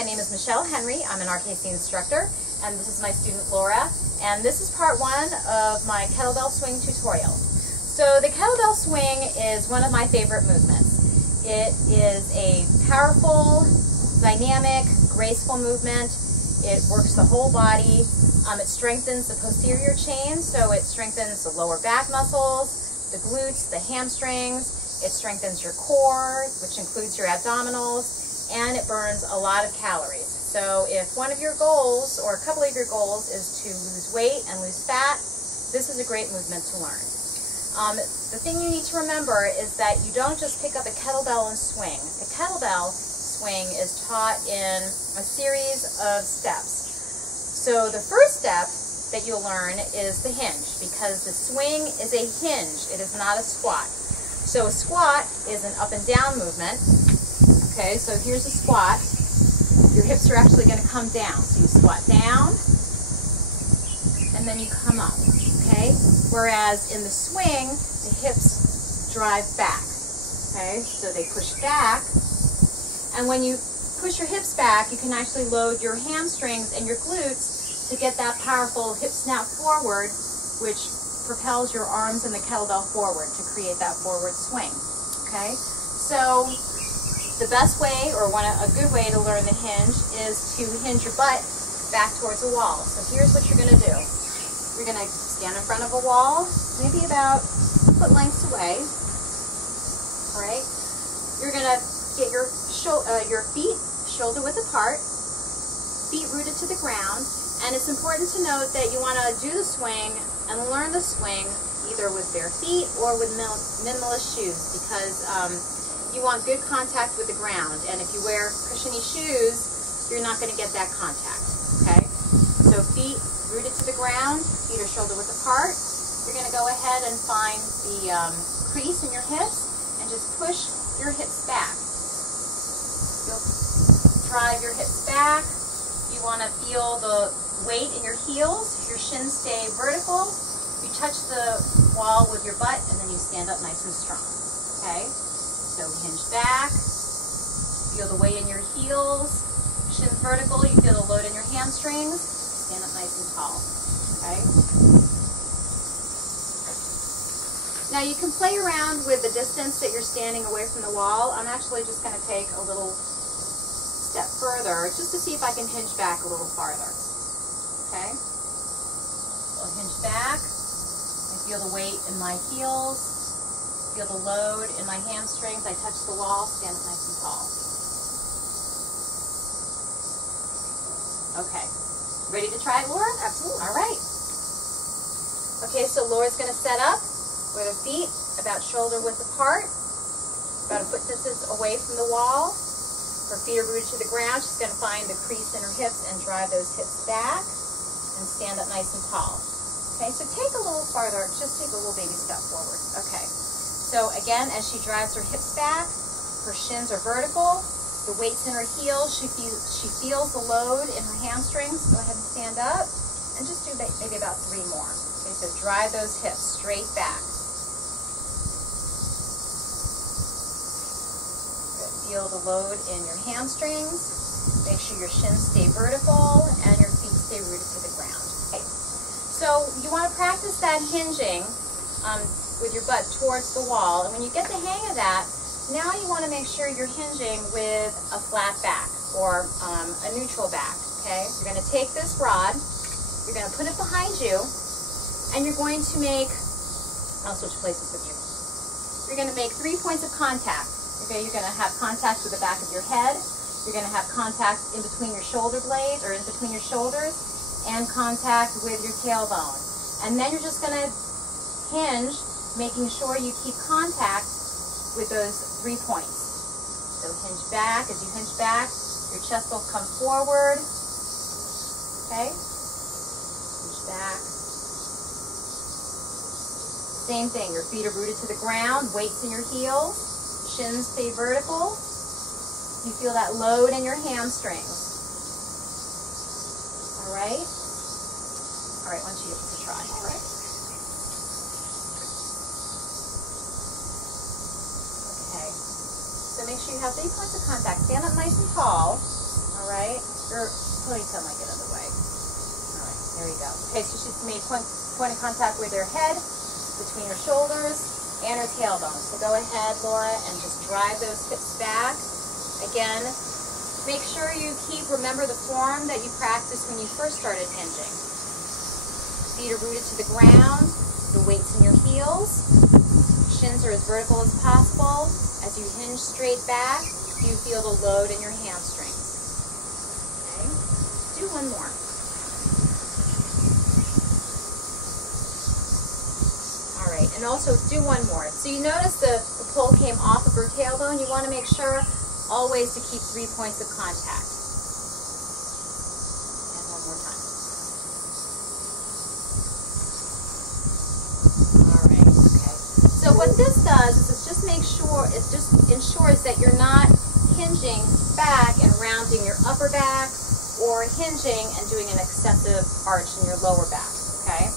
my name is Michelle Henry. I'm an RKC instructor, and this is my student Laura. And this is part one of my kettlebell swing tutorial. So the kettlebell swing is one of my favorite movements. It is a powerful, dynamic, graceful movement. It works the whole body. It strengthens the posterior chain, so it strengthens the lower back muscles, the glutes, the hamstrings. It strengthens your core, which includes your abdominals, and it burns a lot of calories. So if one of your goals, or a couple of your goals, is to lose weight and lose fat, this is a great movement to learn. The thing you need to remember is that you don't just pick up a kettlebell and swing. A kettlebell swing is taught in a series of steps. So the first step that you'll learn is the hinge, because the swing is a hinge. It is not a squat. So a squat is an up and down movement. Okay, so here's a squat. Your hips are actually going to come down. So you squat down, and then you come up. Okay, whereas in the swing, the hips drive back. Okay, so they push back, and when you push your hips back, you can actually load your hamstrings and your glutes to get that powerful hip snap forward, which propels your arms and the kettlebell forward to create that forward swing. Okay, so the best way, or a good way to learn the hinge, is to hinge your butt back towards a wall. So here's what you're going to do. You're going to stand in front of a wall, maybe about foot lengths away. All right. You're going to get your feet shoulder width apart, feet rooted to the ground, and it's important to note that you want to do the swing and learn the swing either with bare feet or with minimalist shoes, because you want good contact with the ground, and if you wear cushiony shoes, you're not going to get that contact. Okay, so feet rooted to the ground, feet are shoulder width apart. You're going to go ahead and find the crease in your hips and just push your hips back. You'll drive your hips back. You want to feel the weight in your heels. Your shins stay vertical. You touch the wall with your butt, and then you stand up nice and strong. Okay? So hinge back, feel the weight in your heels, shins vertical, you feel the load in your hamstrings, stand up nice and tall. Okay? Now you can play around with the distance that you're standing away from the wall. I'm actually just going to take a little step further just to see if I can hinge back a little farther. Okay? So I'll hinge back. I feel the weight in my heels. Feel the load in my hamstrings. I touch the wall, stand up nice and tall. Okay. Ready to try it, Laura? Absolutely. All right. Okay, so Laura's going to set up with her feet about shoulder width apart, about a foot distance away from the wall. Her feet are rooted to the ground. She's going to find the crease in her hips and drive those hips back and stand up nice and tall. Okay, so take a little farther. Just take a little baby step forward. Okay. So again, as she drives her hips back, her shins are vertical, the weight's in her heels, she feels the load in her hamstrings. Go ahead and stand up, and just do maybe about 3 more. Okay, so drive those hips straight back. Good. Feel the load in your hamstrings. Make sure your shins stay vertical and your feet stay rooted to the ground. Okay. So you want to practice that hinging with your butt towards the wall, and when you get the hang of that, now you want to make sure you're hinging with a flat back or a neutral back. Okay, you're going to take this rod, you're going to put it behind you, and you're going to make, I'll switch places with you, you're going to make 3 points of contact. Okay, you're going to have contact with the back of your head, you're going to have contact in between your shoulder blades, or in between your shoulders, and contact with your tailbone. And then you're just going to hinge, making sure you keep contact with those 3 points. So hinge back. As you hinge back, your chest will come forward. Okay? Hinge back. Same thing. Your feet are rooted to the ground. Weights in your heels. Shins stay vertical. You feel that load in your hamstrings. All right? All right, why don't you give this a try? All right. Okay. So make sure you have 3 points of contact. Stand up nice and tall. All right. Your ponytail might get in the way. All right, there you go. Okay, so she's made point of contact with her head, between her shoulders, and her tailbone. So go ahead, Laura, and just drive those hips back. Again, make sure you remember the form that you practiced when you first started hinging. Feet are rooted to the ground, the weight's in your heels, shins are as vertical as possible. As you hinge straight back, you feel the load in your hamstrings. Okay, do one more. All right, and also do one more. So you notice the pull came off of her tailbone. You want to make sure always to keep 3 points of contact. And one more time. All right, okay. So what this does is it just ensures that you're not hinging back and rounding your upper back or hinging and doing an excessive arch in your lower back, okay?